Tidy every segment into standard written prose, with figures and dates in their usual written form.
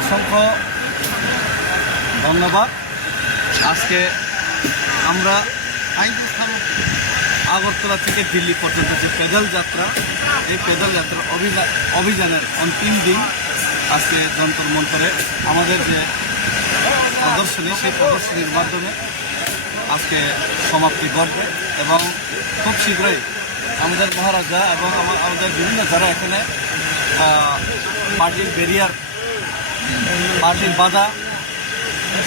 অসংখ্য ধন্যবাদ। আজকে আমরা আগরতলা থেকে দিল্লি পর্যন্ত যে পেদল যাত্রা, এই পেদল যাত্রার অভিযানের অন্তিম দিন আজকে যন্তর মন্তরে আমাদের যে প্রদর্শনী, সেই প্রদর্শনীর মাধ্যমে আজকে সমাপ্তি ঘটবে এবং খুব শীঘ্রই আমাদের মহারাজা এবং আমাদের বিভিন্ন যারা এখানে পার্টির ব্যারিয়ার, পার্টির বাধা,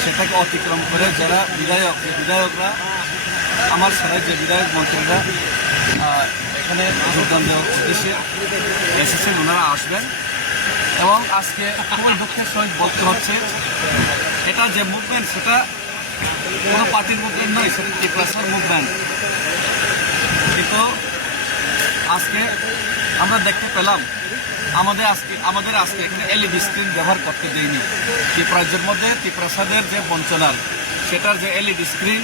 সেটাকে অতিক্রম করে যারা বিধায়করা আমার ছাড়াই যে বিধায়ক মন্ত্রীরা এখানে যোগদান দেওয়ার উদ্দেশ্যে এসেছেন, ওনারা আসবেন। এবং আজকে খুবই দুঃখের সহিত বলতে হচ্ছে, এটা যে মুভমেন্ট সেটা কোনো পার্টির মুভমেন্ট নয়, সেটা ত্রিপ্রাসার মুভমেন্ট। কিন্তু আজকে আমরা দেখতে পেলাম আমাদের আজকে এখানে এলইডি স্ক্রিন ব্যবহার করতে দেয়নি। ত্রিপ্রাজ্যের মধ্যে ত্রিপ্রাসাদের যে বঞ্চনার, সেটার যে এলইডি স্ক্রিন,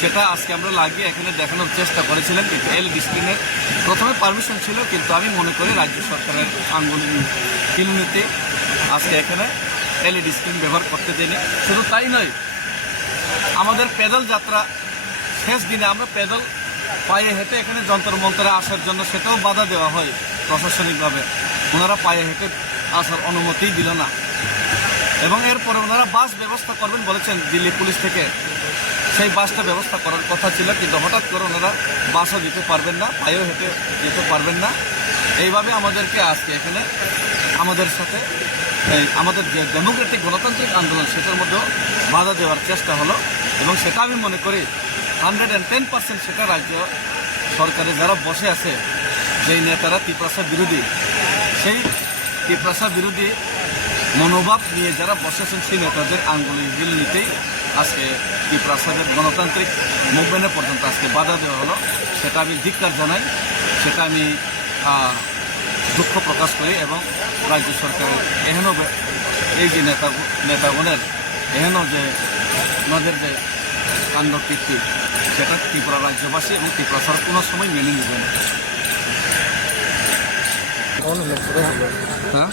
সেটা আজকে আমরা লাগিয়ে এখানে দেখানোর চেষ্টা করেছিলেন। কিন্তু এলইডি স্ক্রিনের প্রথমে পারমিশন ছিল, কিন্তু আমি মনে করি রাজ্য সরকারের আঙ্গুলি কিলনীতি আজকে এখানে এলইডি স্ক্রিন ব্যবহার করতে দেয়নি। শুধু তাই নয়, আমাদের পেদল যাত্রা শেষ দিনে আমরা পেদল পায়ে হেঁটে এখানে যন্তর মন্তরে আসার জন্য সেটাও বাধা দেওয়া হয় প্রশাসনিকভাবে। ওনারা পায়ে হেঁটে আসার অনুমতি দিল না এবং এরপরে ওনারা বাস ব্যবস্থা করবেন বলেছেন দিল্লি পুলিশ থেকে। সেই বাসটা ব্যবস্থা করার কথা ছিল, কিন্তু হঠাৎ করে ওনারা বাসও দিতে পারবেন না, পায়েও হেঁটে যেতে পারবেন না। এইভাবে আমাদেরকে আজকে এখানে আমাদের সাথে আমাদের যে ডেমোক্রেটিক গণতান্ত্রিক আন্দোলন, সেটার মধ্যেও বাধা দেওয়ার চেষ্টা হলো। এবং সেটা আমি মনে করি 110% সেটা রাজ্য সরকারে যারা বসে আছে, যেই নেতারা ত্রিপ্রাসা বিরোধী, সেই ত্রিপ্রাসা বিরোধী মনোভাব নিয়ে যারা বসেছেন, সেই নেতাদের আঙ্গুলি নিতেই আজকে ত্রিপ্রাসাদের গণতান্ত্রিক মুভমেন্টে পর্যন্ত আজকে বাধা দেওয়া হলো। সেটা আমি ধিক্কার জানাই, সেটা আমি দুঃখ প্রকাশ করি। এবং রাজ্য সরকারের এহেন এই যে নেতাগণের এহেন যে ওনাদের যে কাণ্ড কীর্তি, সেটা ত্রিপুরা রাজ্যবাসী এবং ত্রিপ্রাসার কোনো সময় মেনে নেবে না। হ্যাঁ।